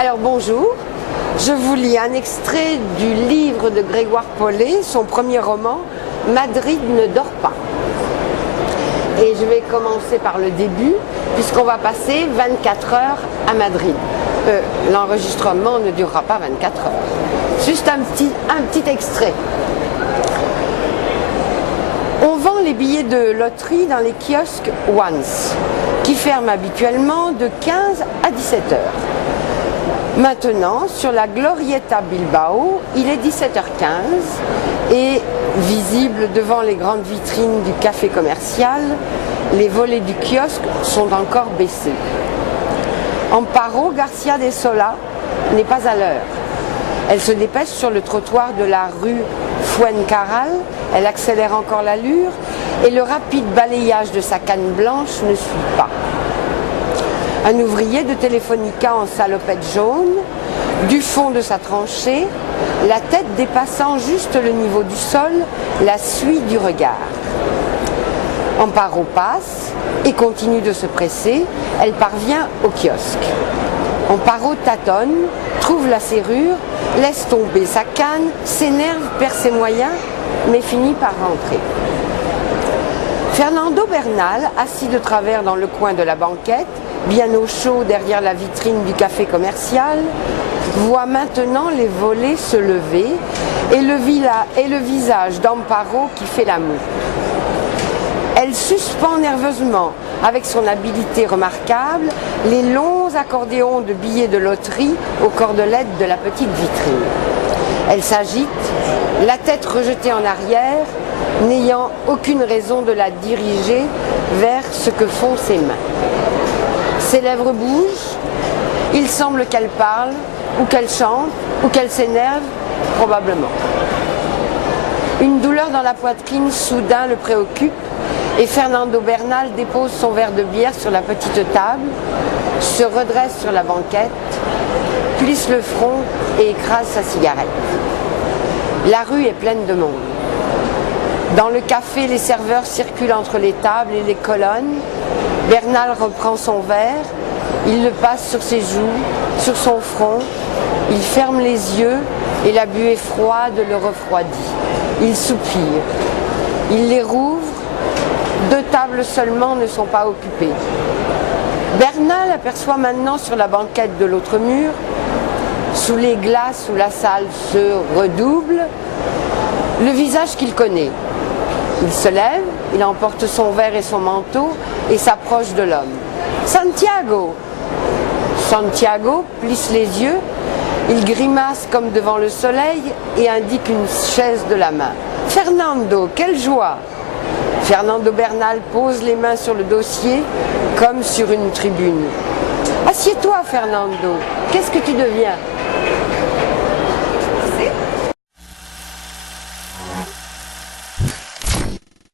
Alors bonjour, je vous lis un extrait du livre de Grégoire Pollet, son premier roman, Madrid ne dort pas. Et je vais commencer par le début, puisqu'on va passer 24 heures à Madrid. L'enregistrement ne durera pas 24 heures. Juste un petit extrait. On vend les billets de loterie dans les kiosques Once, qui ferment habituellement de 15 à 17 heures. Maintenant, sur la Glorieta Bilbao, il est 17h15 et visible devant les grandes vitrines du café commercial, les volets du kiosque sont encore baissés. Amparo Garcia de Sola n'est pas à l'heure. Elle se dépêche sur le trottoir de la rue Fuencarral, elle accélère encore l'allure et le rapide balayage de sa canne blanche ne suit pas. Un ouvrier de Telefonica en salopette jaune, du fond de sa tranchée, la tête dépassant juste le niveau du sol, la suit du regard. Amparo passe et continue de se presser, elle parvient au kiosque. Amparo tâtonne, trouve la serrure, laisse tomber sa canne, s'énerve, perd ses moyens, mais finit par rentrer. Fernando Bernal, assis de travers dans le coin de la banquette, bien au chaud derrière la vitrine du café commercial, voit maintenant les volets se lever et le visage d'Amparo qui fait la moue. Elle suspend nerveusement, avec son habileté remarquable, les longs accordéons de billets de loterie aux cordelettes de la petite vitrine. Elle s'agite, la tête rejetée en arrière, n'ayant aucune raison de la diriger vers ce que font ses mains. Ses lèvres bougent, il semble qu'elle parle, ou qu'elle chante, ou qu'elle s'énerve, probablement. Une douleur dans la poitrine soudain le préoccupe et Fernando Bernal dépose son verre de bière sur la petite table, se redresse sur la banquette, plisse le front et écrase sa cigarette. La rue est pleine de monde. Dans le café, les serveurs circulent entre les tables et les colonnes. Bernal reprend son verre, il le passe sur ses joues, sur son front, il ferme les yeux et la buée froide le refroidit. Il soupire, il les rouvre, 2 tables seulement ne sont pas occupées. Bernal aperçoit maintenant sur la banquette de l'autre mur, sous les glaces où la salle se redouble, le visage qu'il connaît. Il se lève, il emporte son verre et son manteau et s'approche de l'homme. Santiago! Santiago plisse les yeux, il grimace comme devant le soleil et indique une chaise de la main. Fernando, quelle joie! Fernando Bernal pose les mains sur le dossier comme sur une tribune. Assieds-toi, Fernando, qu'est-ce que tu deviens?